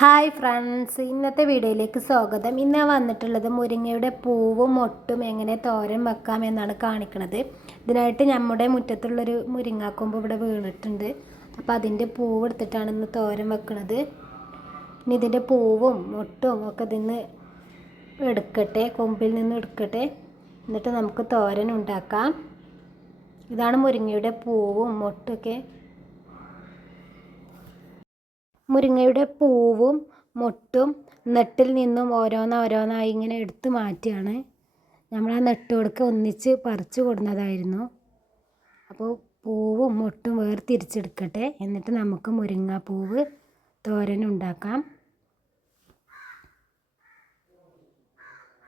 Hi friends, ഇന്നത്തെ വീഡിയോയിലേക്ക് സ്വാഗതം. ഇന്ന് ഞാൻ വന്നിട്ടുള്ളത് മുരിങ്ങയുടെ പൂവും മൊട്ടും എങ്ങനെ തോരൻ വെക്കാം എന്നാണ് കാണിക്കുന്നത്. ഇതിനായിട്ട് നമ്മുടെ മുറ്റത്തുള്ളൊരു മുരിങ്ങാക്കൊമ്പ് ഇവിടെ വീണിട്ടുണ്ട്. അപ്പോൾ അതിൻ്റെ പൂവ് എടുത്തിട്ടാണ് ഇന്ന് തോരൻ വെക്കുന്നത്. ഇനി ഇതിൻ്റെ പൂവും മൊട്ടും ഒക്കെ ഇതിന്ന് എടുക്കട്ടെ, കൊമ്പിൽ നിന്ന് എടുക്കട്ടെ, എന്നിട്ട് നമുക്ക് തോരൻ ഉണ്ടാക്കാം. ഇതാണ് മുരിങ്ങയുടെ പൂവും മൊട്ടൊക്കെ. മുരിങ്ങയുടെ പൂവും മൊട്ടും നെട്ടിൽ നിന്നും ഓരോന്നായി ഇങ്ങനെ എടുത്ത് മാറ്റിയാണ്. നമ്മൾ ആ നെട്ടുകൊടുക്ക ഒന്നിച്ച് പറിച്ചു കൊടുന്നതായിരുന്നു. അപ്പോൾ പൂവും മൊട്ടും വേർതിരിച്ചെടുക്കട്ടെ, എന്നിട്ട് നമുക്ക് മുരിങ്ങാപ്പൂവ് തോരൻ ഉണ്ടാക്കാം.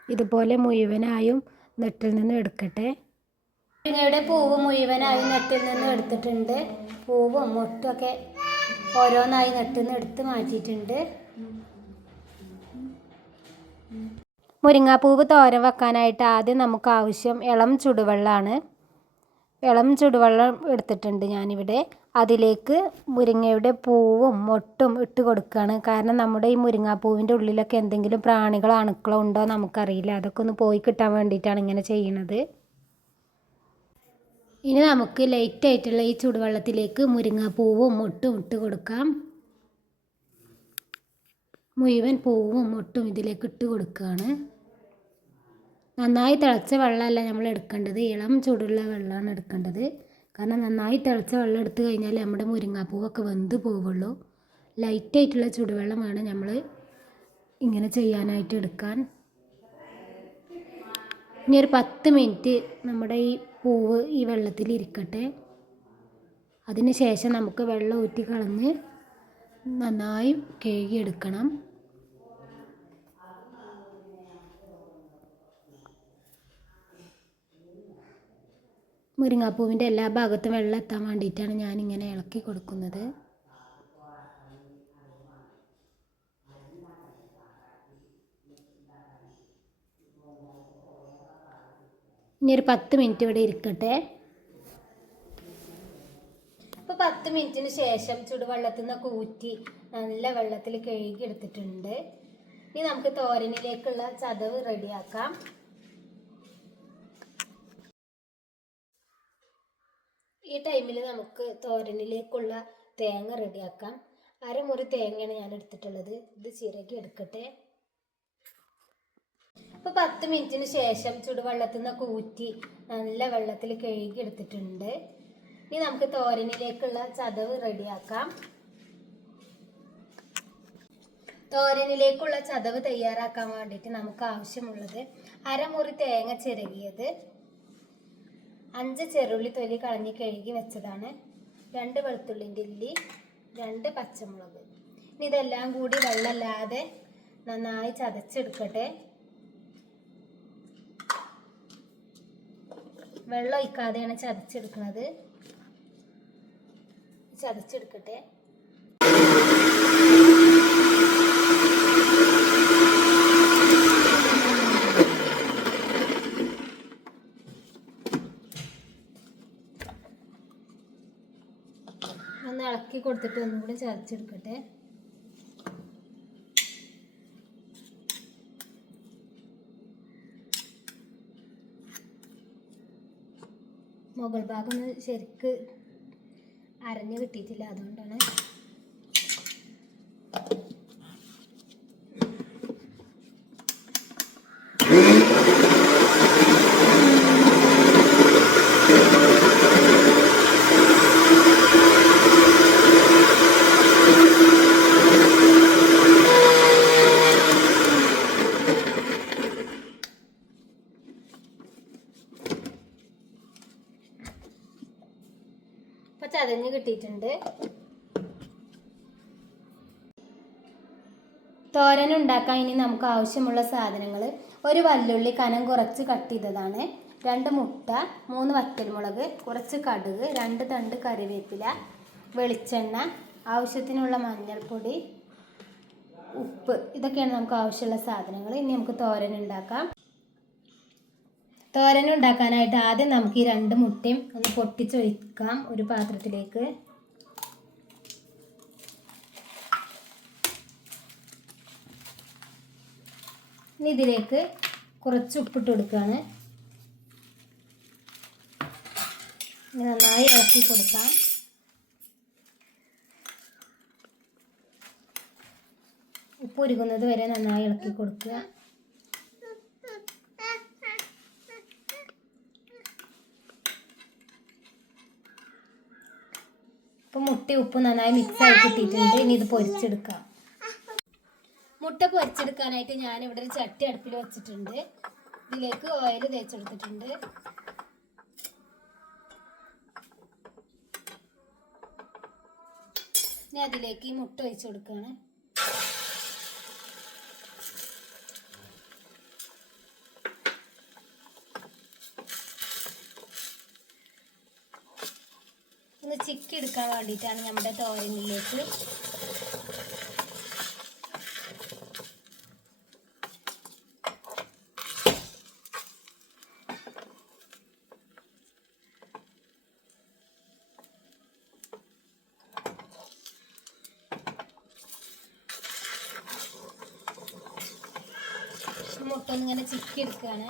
ഇതുപോലെ മുഴുവനായും നെട്ടിൽ നിന്ന് എടുക്കട്ടെ. മുരിങ്ങയുടെ പൂവ് മുഴുവനായും നെട്ടിൽ നിന്ന് എടുത്തിട്ടുണ്ട്. പൂവും മൊട്ടുമൊക്കെ ഓരോന്നായി നെട്ടിന്ന് എടുത്ത് മാറ്റിയിട്ടുണ്ട്. മുരിങ്ങാപ്പൂവ് തോരൻ വെക്കാനായിട്ട് ആദ്യം നമുക്ക് ആവശ്യം ഇളം ചുടുവെള്ളമാണ്. ഇളം ചുടുവെള്ളം എടുത്തിട്ടുണ്ട് ഞാനിവിടെ. അതിലേക്ക് മുരിങ്ങയുടെ പൂവും മൊട്ടും ഇട്ട് കൊടുക്കുകയാണ്. കാരണം നമ്മുടെ ഈ മുരിങ്ങാപ്പൂവിൻ്റെ ഉള്ളിലൊക്കെ എന്തെങ്കിലും പ്രാണികളോ അണുക്കളോ ഉണ്ടോ നമുക്കറിയില്ല. അതൊക്കെ ഒന്ന് പോയി കിട്ടാൻ വേണ്ടിയിട്ടാണ് ഇങ്ങനെ ചെയ്യുന്നത്. ഇനി നമുക്ക് ലൈറ്റായിട്ടുള്ള ഈ ചൂടുവെള്ളത്തിലേക്ക് മുരിങ്ങാപ്പൂവും മൊട്ടും ഇട്ട് കൊടുക്കാം. മുഴുവൻ പൂവും മൊട്ടും ഇതിലേക്ക് ഇട്ട് കൊടുക്കുകയാണ്. നന്നായി തിളച്ച വെള്ളമല്ല നമ്മൾ എടുക്കേണ്ടത്, ഇളം ചൂടുള്ള വെള്ളമാണ് എടുക്കേണ്ടത്. കാരണം നന്നായി തിളച്ച വെള്ളം എടുത്തു കഴിഞ്ഞാൽ നമ്മുടെ മുരിങ്ങാപ്പൂവൊക്കെ വെന്ത് പോവുള്ളൂ. ലൈറ്റായിട്ടുള്ള ചൂടുവെള്ളം വേണം നമ്മൾ ഇങ്ങനെ ചെയ്യാനായിട്ട് എടുക്കാൻ. ഇനി ഒരു 10 മിനിറ്റ് നമ്മുടെ ഈ പൂവ് ഈ വെള്ളത്തിൽ ഇരിക്കട്ടെ. അതിന് ശേഷം നമുക്ക് വെള്ളം ഊറ്റി കളഞ്ഞ് നന്നായി കഴുകിയെടുക്കണം. മുരിങ്ങാപ്പൂവിൻ്റെ എല്ലാ ഭാഗത്തും വെള്ളം എത്താൻ വേണ്ടിയിട്ടാണ് ഞാനിങ്ങനെ ഇളക്കി കൊടുക്കുന്നത്. ഇനി ഒരു 10 മിനിറ്റ് ഇവിടെ ഇരിക്കട്ടെ. ഇപ്പോൾ 10 മിനിറ്റിന് ശേഷം ചുടുവെള്ളത്തിൽ നിന്നൊക്കെ ഊറ്റി നല്ല വെള്ളത്തിൽ കഴുകി എടുത്തിട്ടുണ്ട്. ഇനി നമുക്ക് തോരനിലേക്കുള്ള ചതവ് റെഡിയാക്കാം. ഈ ടൈമിൽ നമുക്ക് തോരനിലേക്കുള്ള തേങ്ങ റെഡിയാക്കാം. അരമുറി തേങ്ങയാണ് ഞാൻ എടുത്തിട്ടുള്ളത്. ഇത് ചിരകി എടുക്കട്ടെ. ഇപ്പോൾ 10 മിനിറ്റിന് ശേഷം ചുടുവെള്ളത്തിൽ നിന്നൊക്കെ ഊറ്റി നല്ല വെള്ളത്തിൽ കഴുകി എടുത്തിട്ടുണ്ട്. ഇനി നമുക്ക് തോരനിലേക്കുള്ള ചതവ് റെഡിയാക്കാം. തോരനിലേക്കുള്ള ചതവ് തയ്യാറാക്കാൻ വേണ്ടിയിട്ട് നമുക്ക് ആവശ്യമുള്ളത് അരമുറി തേങ്ങ ചിരകിയത്, 5 ചെറുള്ളി തൊലി കളഞ്ഞ് കഴുകി വെച്ചതാണ്, 2 വെളുത്തുള്ളിൻ്റെ ഇല്ലി, 2 പച്ചമുളക്. ഇനി ഇതെല്ലാം കൂടി വെള്ളമില്ലാതെ നന്നായി ചതച്ചെടുക്കട്ടെ. വെള്ളം ഒഴിക്കാതെയാണ് ചതച്ചെടുക്കുന്നത്. ചതച്ചെടുക്കട്ടെ. ഒന്ന് ഇളക്കി കൊടുത്തിട്ട് ഒന്നും കൂടി ചതച്ചെടുക്കട്ടെ. മുകൾ ഭാഗം ഒന്ന് ശരിക്ക് അരഞ്ഞ് കിട്ടിയിട്ടില്ല, അതുകൊണ്ടാണ്. ഇപ്പം ചതഞ്ഞ് കിട്ടിയിട്ടുണ്ട്. തോരൻ ഉണ്ടാക്കാൻ ഇനി നമുക്ക് ആവശ്യമുള്ള സാധനങ്ങൾ: ഒരു വല്ലുള്ളി കനം കുറച്ച് കട്ട് ചെയ്തതാണ്, 2 മുട്ട, 3 വറ്റൽമുളക്, കുറച്ച് കടുക്, 2 തണ്ട് കറിവേപ്പില, വെളിച്ചെണ്ണ, ആവശ്യത്തിനുള്ള മഞ്ഞൾപ്പൊടി, ഉപ്പ്. ഇതൊക്കെയാണ് നമുക്ക് ആവശ്യമുള്ള സാധനങ്ങൾ. ഇനി നമുക്ക് തോരൻ ഉണ്ടാക്കാം. തോരൻ ഉണ്ടാക്കാനായിട്ട് ആദ്യം നമുക്ക് ഈ 2 മുട്ടയും ഒന്ന് പൊട്ടിച്ചൊഴിക്കാം ഒരു പാത്രത്തിലേക്ക്. ഇനി ഇതിലേക്ക് കുറച്ച് ഉപ്പിട്ട് കൊടുക്കുകയാണ്. നന്നായി ഇളക്കി കൊടുക്കാം. ഉപ്പ് ഉരുകുന്നത് വരെ നന്നായി ഇളക്കി കൊടുക്കുക. ഇപ്പം മുട്ട ഉപ്പ് നന്നായി മിക്സ് ആയി കിട്ടിയിട്ടുണ്ട്. ഇനി ഇത് പൊരിച്ചെടുക്കാം. മുട്ട പൊരിച്ചെടുക്കാനായിട്ട് ഞാനിവിടെ ഒരു ചട്ടി അടുപ്പിൽ വെച്ചിട്ടുണ്ട്. ഇതിലേക്ക് ഓയിൽ തേച്ചെടുത്തിട്ടുണ്ട്. ഇനി അതിലേക്ക് ഈ മുട്ട ഒഴിച്ചു കൊടുക്കുകയാണ്. ഒന്ന് ചിക്കി എടുക്കാൻ വേണ്ടിയിട്ടാണ് നമ്മുടെ തോരനിലേക്ക്. മുട്ട ഒന്നിങ്ങനെ ചിക്കി എടുക്കുകയാണ്.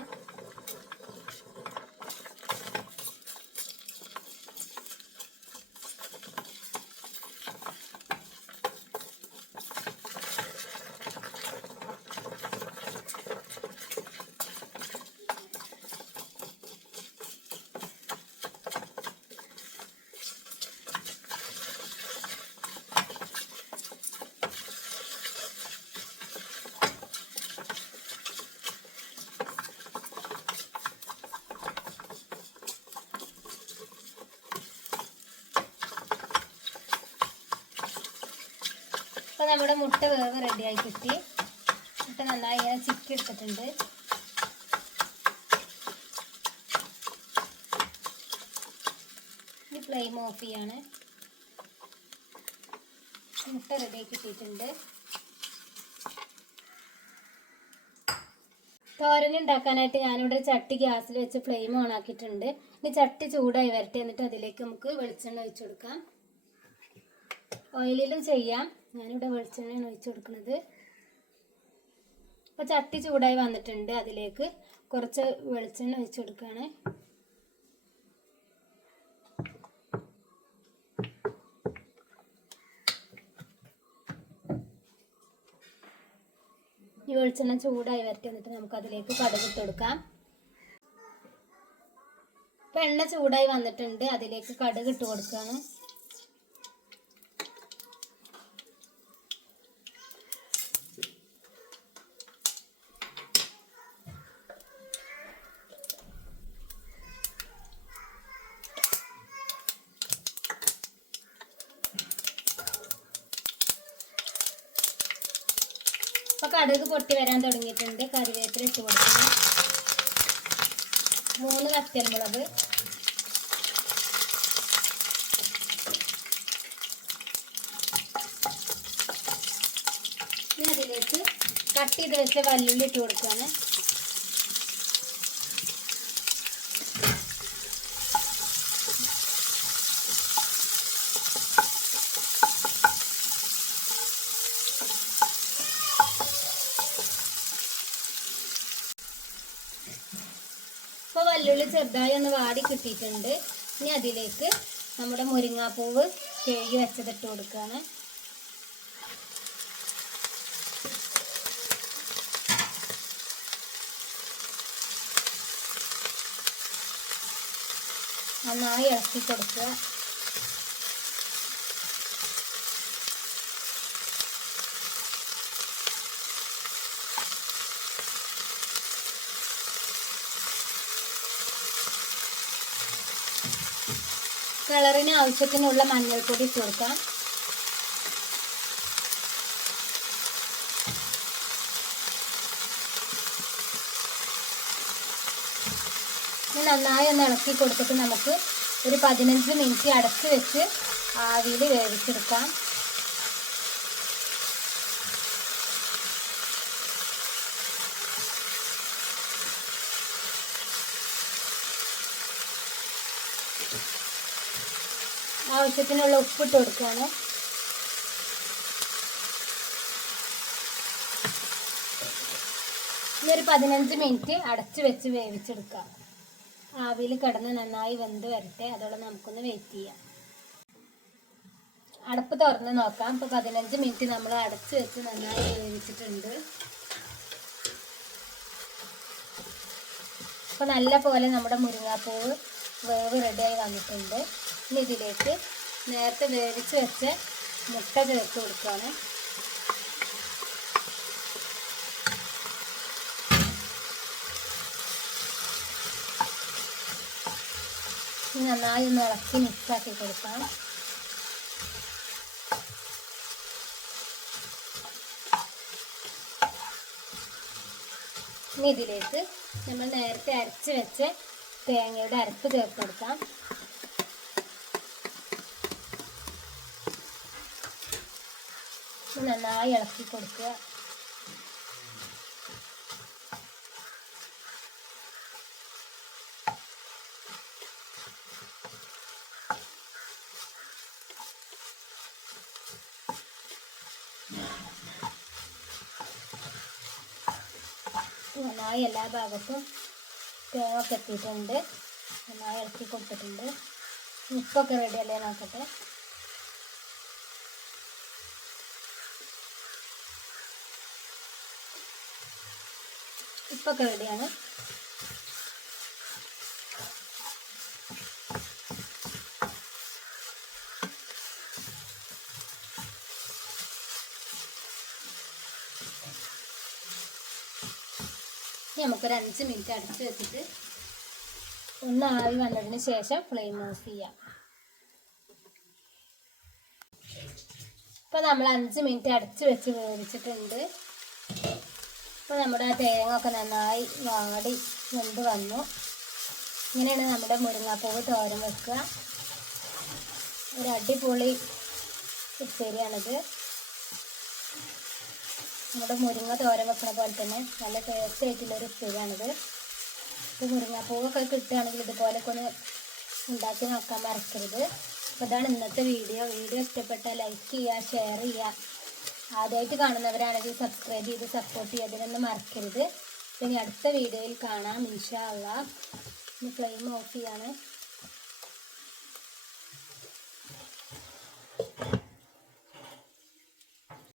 അപ്പോൾ നമ്മുടെ മുട്ട വേവ് റെഡിയായി കിട്ടി. മുട്ട നന്നായി ഇങ്ങനെ ചിക്കി എടുത്തിട്ടുണ്ട്. ഇനി ഫ്ലെയിം ഓഫ് ചെയ്യാണ്. മുട്ട റെഡിയായി കിട്ടിയിട്ടുണ്ട്. തോരൻ ഉണ്ടാക്കാനായിട്ട് ഞാനിവിടെ ചട്ടി ഗ്യാസിൽ വെച്ച് ഫ്ലെയിം ഓൺ ആക്കിയിട്ടുണ്ട്. ഇനി ചട്ടി ചൂടായി വരട്ടെ. എന്നിട്ട് അതിലേക്ക് നമുക്ക് വെളിച്ചെണ്ണ ഒഴിച്ചു കൊടുക്കാം. ഓയിലിലും ചെയ്യാം. ഞാനിവിടെ വെളിച്ചെണ്ണയാണ് ഒഴിച്ചു കൊടുക്കുന്നത്. അപ്പോൾ ചട്ടി ചൂടായി വന്നിട്ടുണ്ട്. അതിലേക്ക് കുറച്ച് വെളിച്ചെണ്ണ ഒഴിച്ചു കൊടുക്കുകയാണ്. ഈ വെളിച്ചെണ്ണ ചൂടായി വരട്ടെ. എന്നിട്ട് നമുക്ക് അതിലേക്ക് കടുക് ഇട്ട് കൊടുക്കാം. ഇപ്പം എണ്ണ ചൂടായി വന്നിട്ടുണ്ട്. അതിലേക്ക് കടുക് ഇട്ട് കൊടുക്കുകയാണ്. അപ്പോൾ കടുക് പൊട്ടി വരാൻ തുടങ്ങിയിട്ടുണ്ട്. കറിവേപ്പില ഇട്ട് കൊടുക്കുന്നു. 3 വറ്റൽമുളക്, ഇനി അതിലേക്ക് കട്ട് ചെയ്ത് വെച്ച വല്ലുള്ളി ഇട്ട് കൊടുക്കുകയാണ്. ഇപ്പോൾ വല്ലുള്ളി ചെറുതായി ഒന്ന് വാടി കിട്ടിയിട്ടുണ്ട്. ഇനി അതിലേക്ക് നമ്മുടെ മുരിങ്ങാപ്പൂവ് കഴുകി വെച്ചതിട്ട് കൊടുക്കുകയാണ്. നന്നായി ഇളക്കി കൊടുക്കുക. കളറിന് ആവശ്യത്തിനുള്ള മഞ്ഞൾപ്പൊടി ഇട്ട് കൊടുക്കാം. നന്നായി ഒന്ന് ഇളക്കി കൊടുത്തിട്ട് നമുക്ക് ഒരു 15 മിനിറ്റ് അടച്ച് വെച്ച് ആവിയിൽ വേവിച്ചെടുക്കാം. ആവശ്യത്തിനുള്ള ഉപ്പിട്ട് കൊടുക്കുകയാണ്. ഒരു 15 മിനിറ്റ് അടച്ച് വെച്ച് വേവിച്ചെടുക്കാം. ആവിയിൽ കിടന്ന് നന്നായി വെന്ത് വരട്ടെ. അതോടെ നമുക്കൊന്ന് വെയിറ്റ് ചെയ്യാം. അടപ്പ് തുറന്ന് നോക്കാം. ഇപ്പോൾ 15 മിനിറ്റ് നമ്മൾ അടച്ച് വെച്ച് നന്നായി വേവിച്ചിട്ടുണ്ട്. അപ്പോൾ നല്ല പോലെ നമ്മുടെ മുരിങ്ങാപ്പൂവ് വേവ് റെഡിയായി വന്നിട്ടുണ്ട്. ഇനി ഇതിലേക്ക് നേരത്തെ വേവിച്ച് വെച്ച മുട്ട ചേർത്ത് കൊടുക്കുകയാണ്. നന്നായി ഒന്ന് ഇളക്കി മിക്സാക്കി കൊടുക്കാം. ഇനി ഇതിലേക്ക് നമ്മൾ നേരത്തെ അരച്ച് വെച്ച തേങ്ങയുടെ അരപ്പ് ചേർത്ത് കൊടുക്കാം. നന്നായി ഇളക്കി കൊടുക്കുക. നന്നായി എല്ലാ ഭാഗത്തും തേങ്ങ ഒക്കെ എത്തിയിട്ടുണ്ട്. നന്നായി ഇളക്കി കൊടുത്തിട്ടുണ്ട്. ഉപ്പൊക്കെ റെഡി അല്ലേ നോക്കട്ടെ. ഉപ്പൊക്കെ റെഡിയാണ്. നമുക്കൊരു 5 മിനിറ്റ് അടച്ച് വെച്ചിട്ട് ഒന്ന് ആവി വന്നതിന് ശേഷം ഫ്ലെയിം ഓഫ് ചെയ്യാം. ഇപ്പോൾ നമ്മൾ 5 മിനിറ്റ് അടച്ച് വെച്ച് വേവിച്ചിട്ടുണ്ട്. ഇപ്പോൾ നമ്മുടെ തേങ്ങ ഒക്കെ നന്നായി വാടി വെന്ത് വന്നു. ഇങ്ങനെയാണ് നമ്മുടെ മുരിങ്ങാപ്പൂവ് തോരൻ വെക്കുക. ഒരു അടിപൊളി ഉപ്പേരിയാണിത്. നമ്മുടെ മുരിങ്ങ തോരൻ വെക്കുന്ന പോലെ തന്നെ നല്ല ടേസ്റ്റ് ആയിട്ടുള്ളൊരു ഉപ്പേരിയാണിത്. ഇപ്പോൾ മുരിങ്ങാപ്പൂവൊക്കെ കിട്ടുകയാണെങ്കിൽ ഇതുപോലെയൊക്കെ ഒന്ന് ഉണ്ടാക്കി നോക്കാൻ മറക്കരുത്. അപ്പോൾ ഇതാണ് ഇന്നത്തെ വീഡിയോ. ഇഷ്ടപ്പെട്ടാൽ ലൈക്ക് ചെയ്യുക, ഷെയർ ചെയ്യുക. ആദ്യമായിട്ട് കാണുന്നവരാണെങ്കിൽ സബ്സ്ക്രൈബ് ചെയ്ത് സപ്പോർട്ട് ചെയ്യുക. അതിനൊന്നും മറക്കരുത്. ഇനി അടുത്ത വീഡിയോയിൽ കാണാം ഇൻഷാ അള്ളാഹ്. ഫ്ലെയിം ഓഫ് ചെയ്യാണ്.